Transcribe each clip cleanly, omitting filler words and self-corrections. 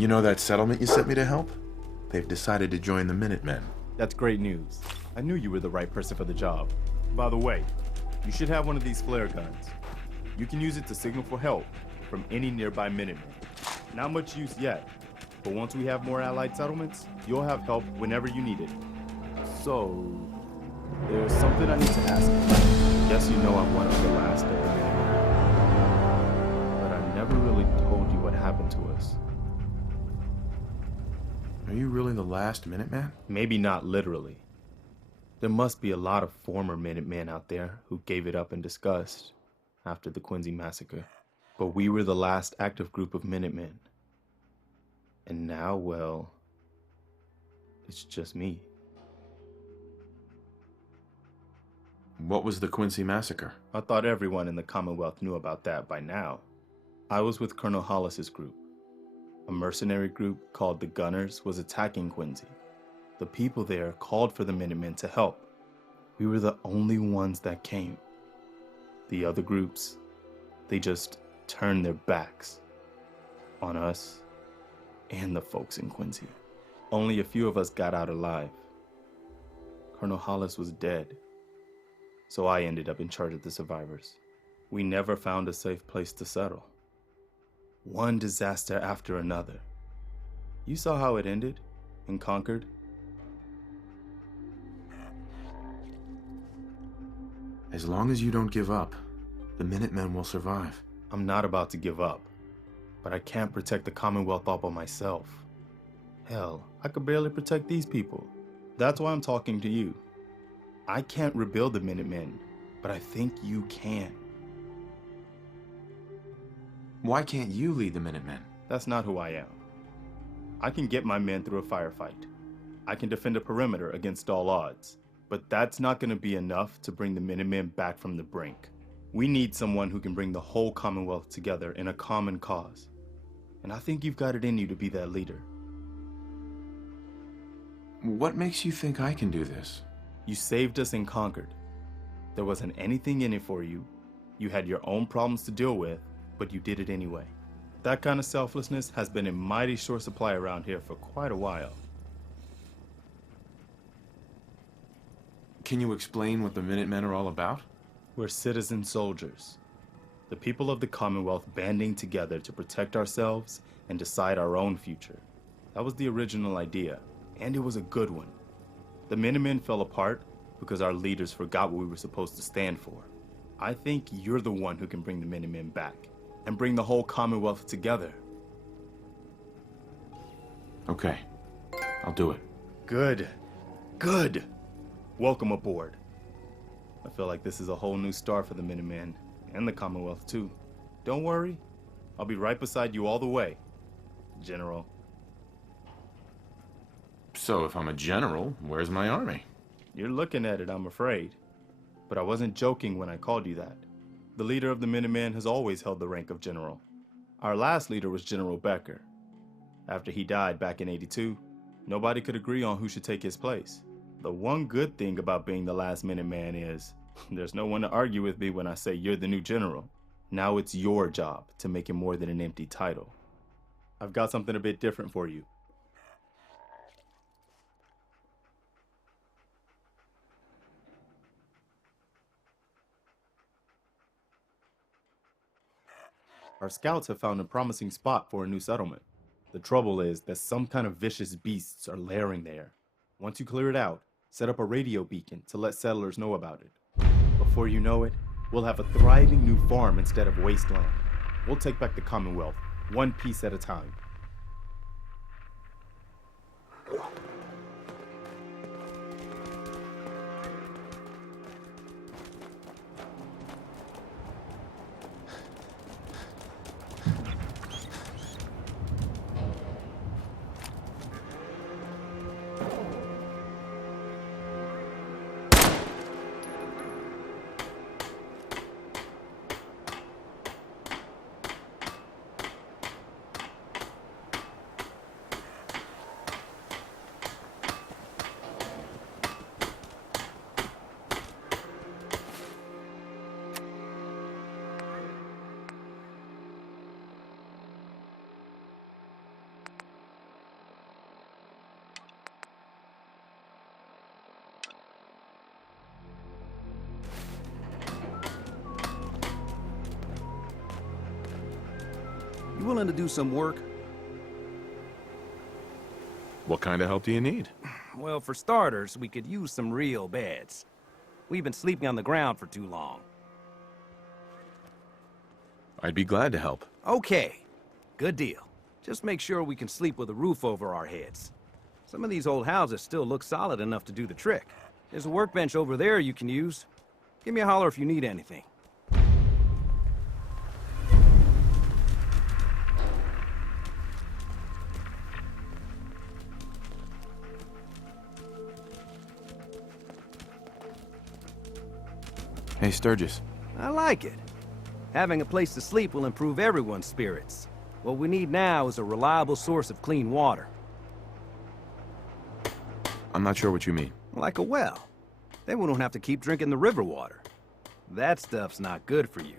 You know that settlement you sent me to help? They've decided to join the Minutemen. That's great news. I knew you were the right person for the job. By the way, you should have one of these flare guns. You can use it to signal for help from any nearby Minutemen. Not much use yet, but once we have more allied settlements, you'll have help whenever you need it. So, there's something I need to ask you. Guess you know I'm one of the last of the Minutemen. But I never really told you what happened to us. Are you really the last Minuteman? Maybe not literally. There must be a lot of former Minutemen out there who gave it up in disgust after the Quincy massacre. But we were the last active group of Minutemen. And now, well, it's just me. What was the Quincy massacre? I thought everyone in the Commonwealth knew about that by now. I was with Colonel Hollis's group. A mercenary group called the Gunners was attacking Quincy. The people there called for the Minutemen to help. We were the only ones that came. The other groups, they just turned their backs on us and the folks in Quincy. Only a few of us got out alive. Colonel Hollis was dead, so I ended up in charge of the survivors. We never found a safe place to settle. One disaster after another. You saw how it ended in Concord. As long as you don't give up, the Minutemen will survive. I'm not about to give up, but I can't protect the Commonwealth all by myself. Hell, I could barely protect these people. That's why I'm talking to you. I can't rebuild the Minutemen, but I think you can. Why can't you lead the Minutemen? That's not who I am. I can get my men through a firefight. I can defend a perimeter against all odds. But that's not going to be enough to bring the Minutemen back from the brink. We need someone who can bring the whole Commonwealth together in a common cause. And I think you've got it in you to be that leader. What makes you think I can do this? You saved us in Concord. There wasn't anything in it for you. You had your own problems to deal with, but you did it anyway. That kind of selflessness has been in mighty short supply around here for quite a while. Can you explain what the Minutemen are all about? We're citizen soldiers. The people of the Commonwealth banding together to protect ourselves and decide our own future. That was the original idea, and it was a good one. The Minutemen fell apart because our leaders forgot what we were supposed to stand for. I think you're the one who can bring the Minutemen back and bring the whole Commonwealth together. Okay, I'll do it. Good. Good. Welcome aboard. I feel like this is a whole new start for the Minutemen, and the Commonwealth too. Don't worry, I'll be right beside you all the way, General. So if I'm a general, where's my army? You're looking at it, I'm afraid. But I wasn't joking when I called you that. The leader of the Minutemen has always held the rank of general. Our last leader was General Becker. After he died back in '82, nobody could agree on who should take his place. The one good thing about being the last Minuteman is, there's no one to argue with me when I say you're the new general. Now it's your job to make it more than an empty title. I've got something a bit different for you. Our scouts have found a promising spot for a new settlement. The trouble is that some kind of vicious beasts are lairing there. Once you clear it out, set up a radio beacon to let settlers know about it. Before you know it, we'll have a thriving new farm instead of wasteland. We'll take back the Commonwealth, one piece at a time. You willing to do some work? What kind of help do you need? Well, for starters, we could use some real beds. We've been sleeping on the ground for too long. I'd be glad to help. Okay, good deal. Just make sure we can sleep with a roof over our heads. Some of these old houses still look solid enough to do the trick. There's a workbench over there you can use. Give me a holler if you need anything. Hey, Sturgis. I like it. Having a place to sleep will improve everyone's spirits. What we need now is a reliable source of clean water. I'm not sure what you mean. Like a well. Then we don't have to keep drinking the river water. That stuff's not good for you.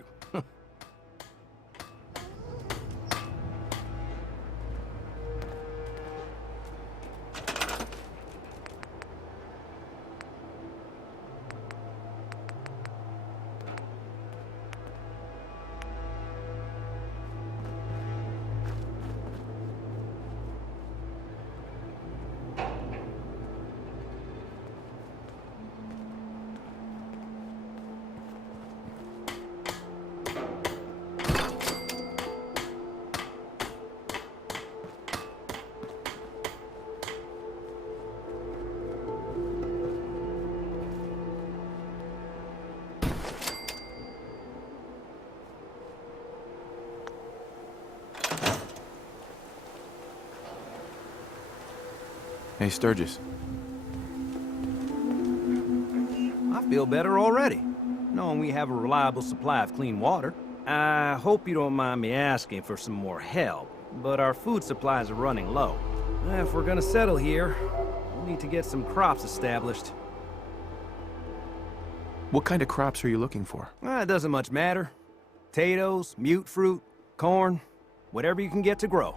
Hey, Sturgis. I feel better already, knowing we have a reliable supply of clean water. I hope you don't mind me asking for some more help, but our food supplies are running low. If we're gonna settle here, we'll need to get some crops established. What kind of crops are you looking for? It doesn't much matter. Potatoes, mute fruit, corn, whatever you can get to grow.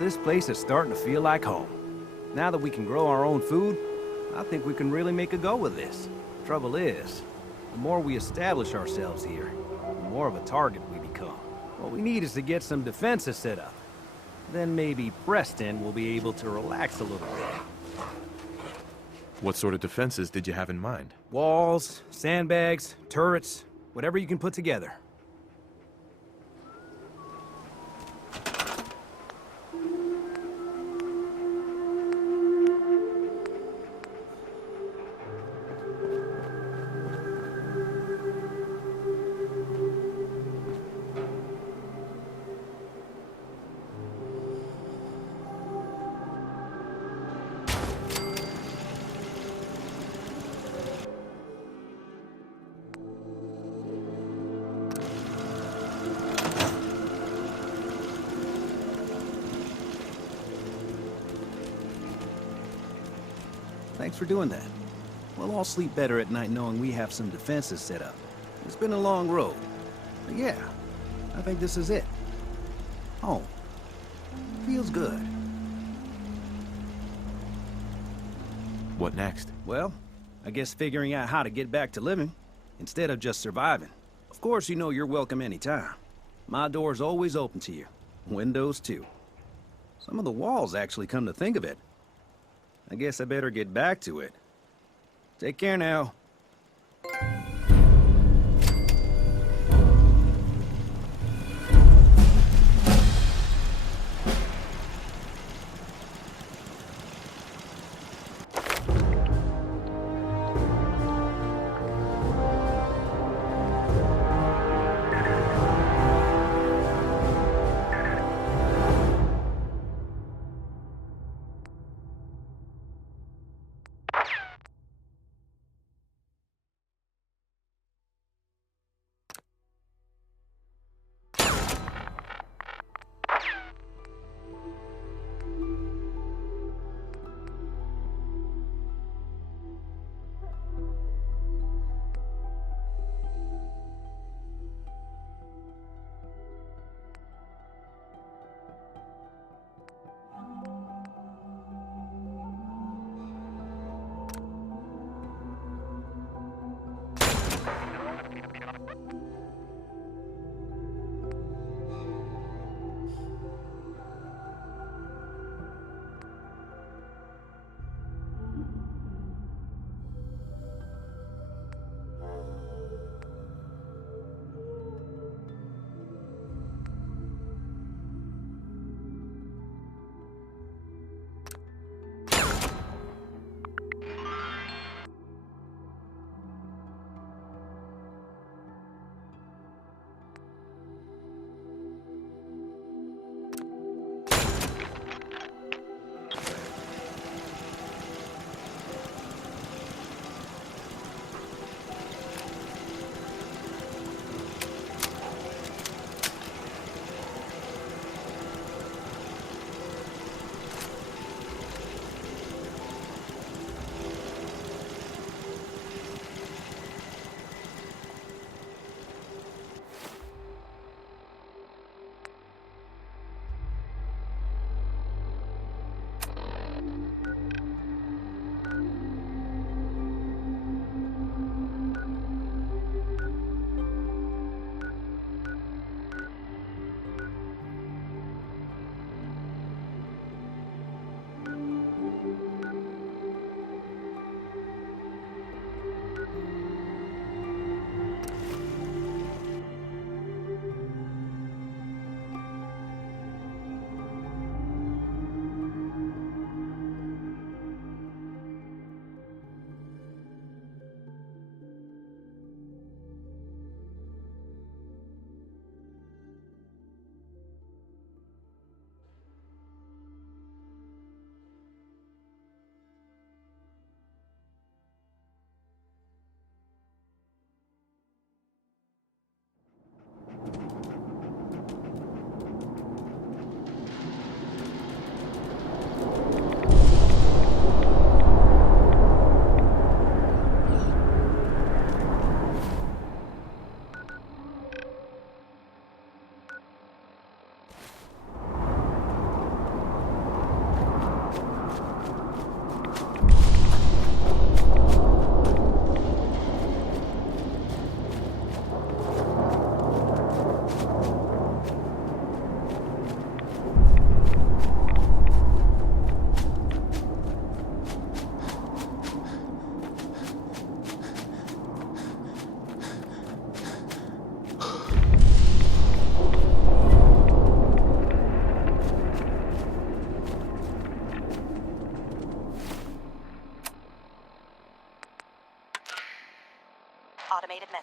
This place is starting to feel like home. Now that we can grow our own food, I think we can really make a go with this. Trouble is, the more we establish ourselves here, the more of a target we become. What we need is to get some defenses set up. Then maybe Preston will be able to relax a little bit. What sort of defenses did you have in mind? Walls, sandbags, turrets, whatever you can put together. Thanks for doing that. We'll all sleep better at night knowing we have some defenses set up. It's been a long road. But yeah, I think this is it. Home. Feels good. What next? Well, I guess figuring out how to get back to living, instead of just surviving. Of course, you know you're welcome anytime. My door's always open to you. Windows, too. Some of the walls, actually, come to think of it. I guess I better get back to it. Take care now.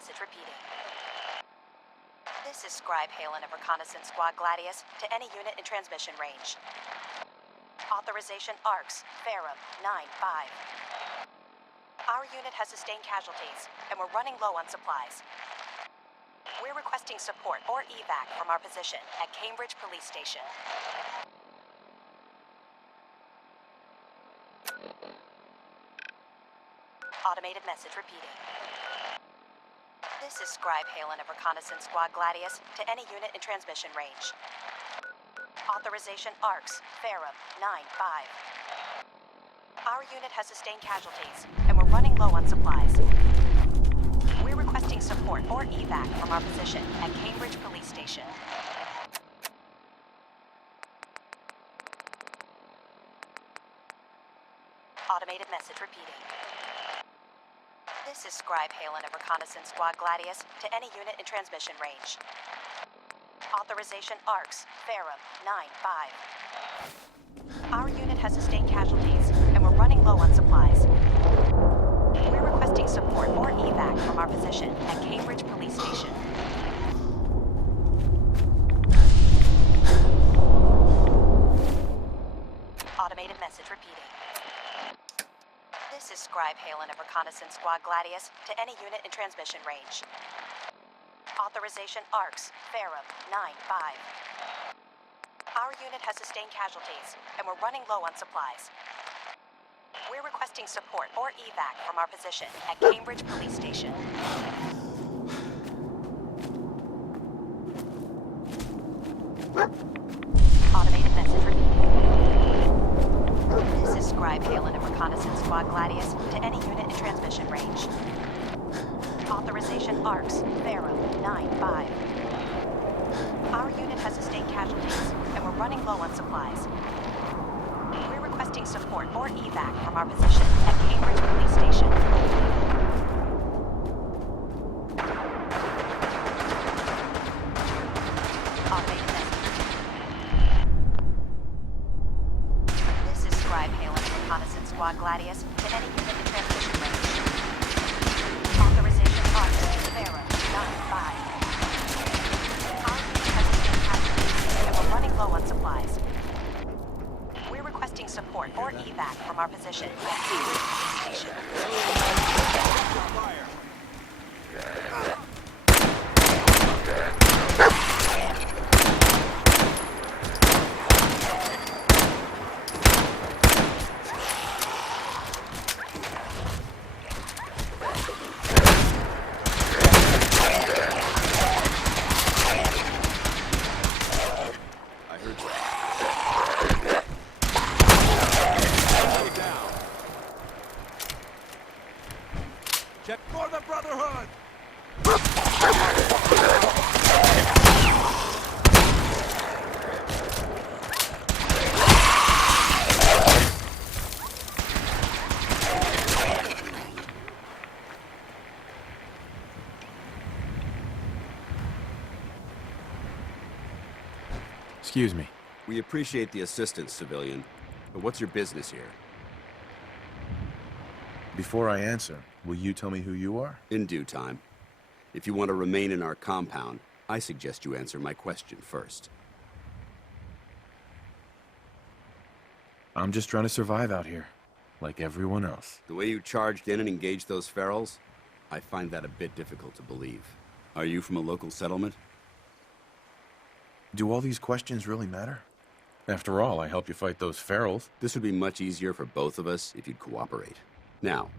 message repeating. This is Scribe Halen of Reconnaissance Squad Gladius to any unit in transmission range. Authorization ARCS, Ferrum, 9-5. Our unit has sustained casualties, and we're running low on supplies. We're requesting support or evac from our position at Cambridge Police Station. Automated message repeating. This is Scribe Halen of Reconnaissance Squad Gladius to any unit in transmission range. Authorization ARCS, Ferrum, 9-5. Our unit has sustained casualties, and we're running low on supplies. We're requesting support or evac from our position at Cambridge Police Station. Automated message repeating. This is Scribe Halen of Reconnaissance Squad Gladius to any unit in transmission range. Authorization ARCS, Ferrum, 9-5. Our unit has sustained casualties, and we're running low on supplies. We're requesting support or evac from our position at Cambridge Police Station. Automated message repeating. This is Scribe Halen of Reconnaissance Squad Gladius to any unit in transmission range. Authorization ARCS, Ferrum, 9-5. Our unit has sustained casualties, and we're running low on supplies. We're requesting support or evac from our position at Cambridge Police Station. Automated message repeating. This is Scribe Halen of Reconnaissance Squad Gladius to any unit in transmission range. Authorization ARCS, Ferrum, 9-5. Our unit has sustained casualties, and we're running low on supplies. We're requesting support or evac from our position at Cambridge Police Station. Automated message. This is Scribe Halen of Reconnaissance Squad Gladius to any unit in transmission range. Authorization ARCS, Ferrum, 9-5. Our unit has sustained casualties, and we're running low on supplies. We're requesting support or evac from our position at Cambridge Police Station. Check for the Brotherhood! Excuse me. We appreciate the assistance, civilian. But what's your business here? Before I answer, will you tell me who you are? In due time. If you want to remain in our compound, I suggest you answer my question first. I'm just trying to survive out here, like everyone else. The way you charged in and engaged those ferals, I find that a bit difficult to believe. Are you from a local settlement? Do all these questions really matter? After all, I helped you fight those ferals. This would be much easier for both of us if you'd cooperate. Now,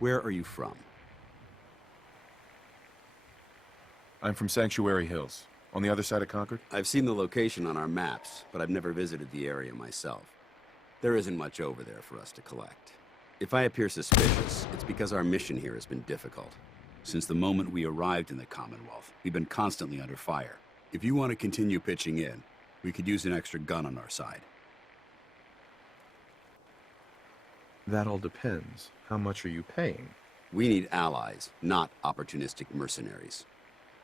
where are you from? I'm from Sanctuary Hills, on the other side of Concord. I've seen the location on our maps, but I've never visited the area myself. There isn't much over there for us to collect. If I appear suspicious, it's because our mission here has been difficult. Since the moment we arrived in the Commonwealth, we've been constantly under fire. If you want to continue pitching in, we could use an extra gun on our side. That all depends. How much are you paying? We need allies, not opportunistic mercenaries.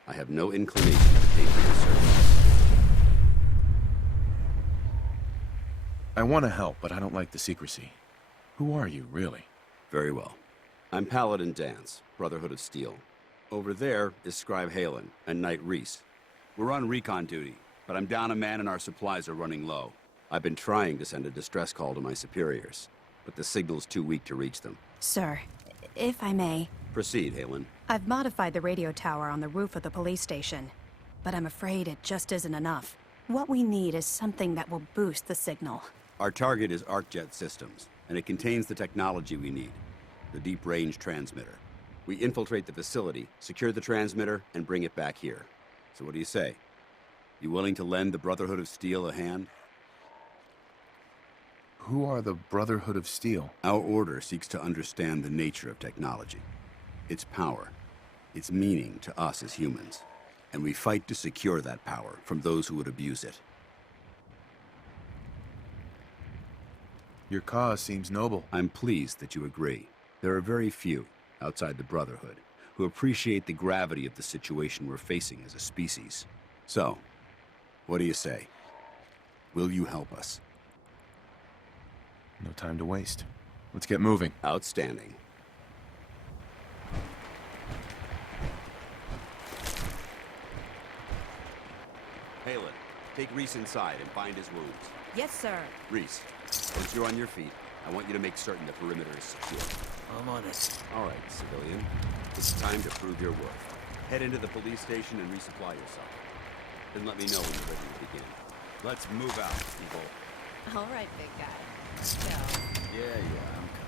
I have no inclination to pay for your services. I want to help, but I don't like the secrecy. Who are you, really? Very well. I'm Paladin Dance, Brotherhood of Steel. Over there is Scribe Halen and Knight Reese. We're on recon duty, but I'm down a man and our supplies are running low. I've been trying to send a distress call to my superiors, but the signal's too weak to reach them. Sir, if I may. Proceed, Halen. I've modified the radio tower on the roof of the police station, but I'm afraid it just isn't enough. What we need is something that will boost the signal. Our target is ArcJet Systems, and it contains the technology we need, the deep-range transmitter. We infiltrate the facility, secure the transmitter, and bring it back here. So what do you say? You willing to lend the Brotherhood of Steel a hand? Who are the Brotherhood of Steel? Our order seeks to understand the nature of technology, its power, its meaning to us as humans, and we fight to secure that power from those who would abuse it. Your cause seems noble. I'm pleased that you agree. There are very few, outside the Brotherhood, who appreciate the gravity of the situation we're facing as a species. So, what do you say? Will you help us? No time to waste. Let's get moving. Outstanding. Halen, take Reese inside and find his wounds. Yes, sir. Reese, once you're on your feet, I want you to make certain the perimeter is secure. I'm on it. All right, civilian. It's time to prove your worth. Head into the police station and resupply yourself. Then let me know when you're ready to begin. Let's move out, people. All right, big guy. Let's go. Yeah, I'm coming.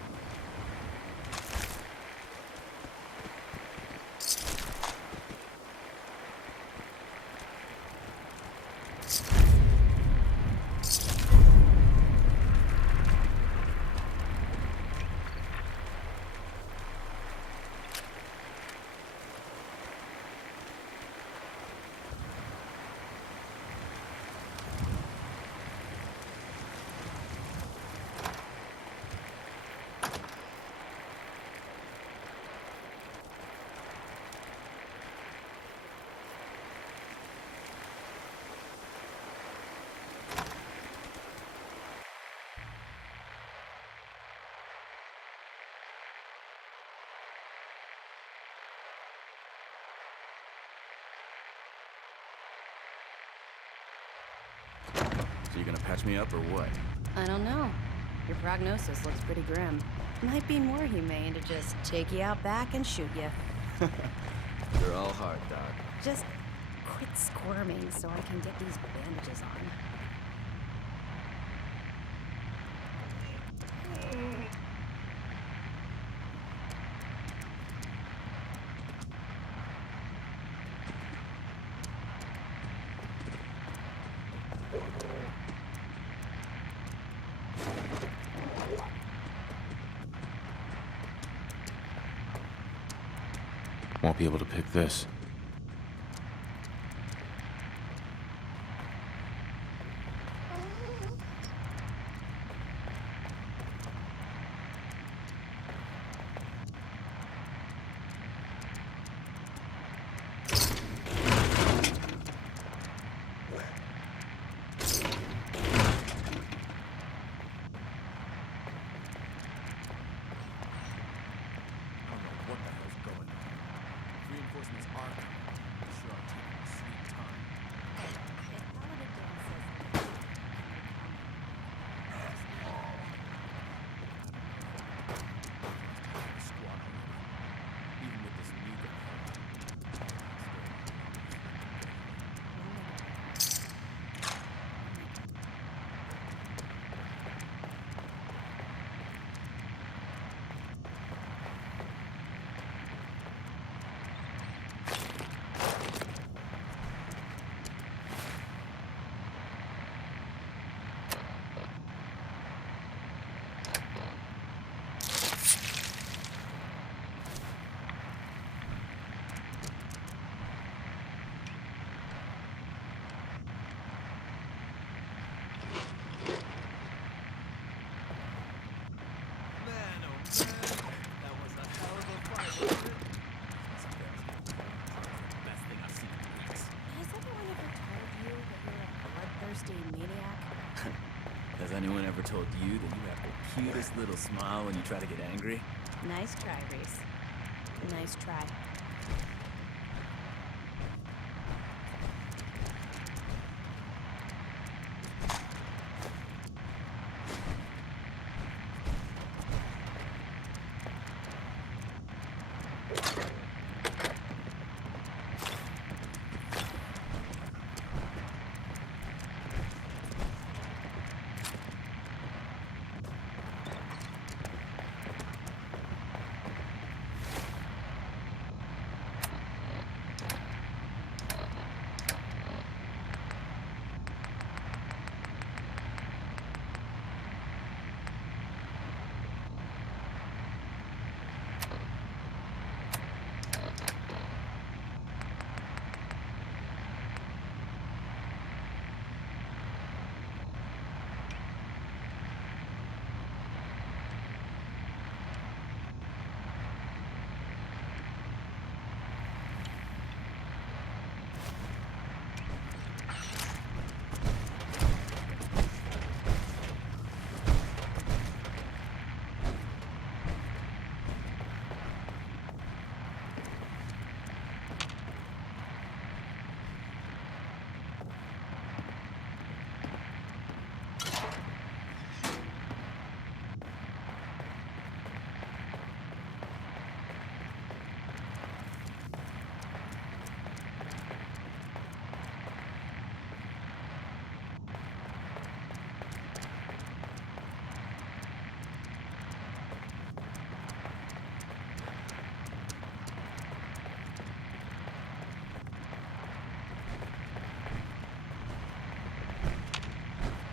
So you gonna patch me up or what? I don't know. Your prognosis looks pretty grim. Might be more humane to just take you out back and shoot you. You're all hard, Doc. Just quit squirming so I can get these bandages on. Won't be able to pick this. Has anyone ever told you that you have the cutest little smile when you try to get angry? Nice try, Reese. Nice try.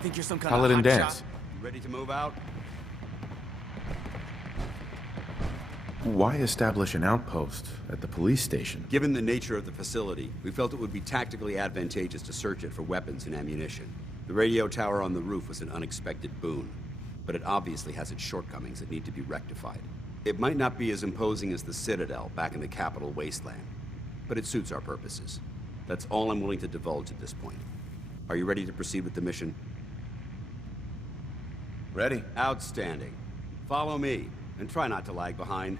Think you're some kind Paladin of dance. hotshot? You ready to move out? Why establish an outpost at the police station? Given the nature of the facility, we felt it would be tactically advantageous to search it for weapons and ammunition. The radio tower on the roof was an unexpected boon, but it obviously has its shortcomings that need to be rectified. It might not be as imposing as the Citadel back in the capital wasteland, but it suits our purposes. That's all I'm willing to divulge at this point. Are you ready to proceed with the mission? Ready. Outstanding. Follow me, and try not to lag behind.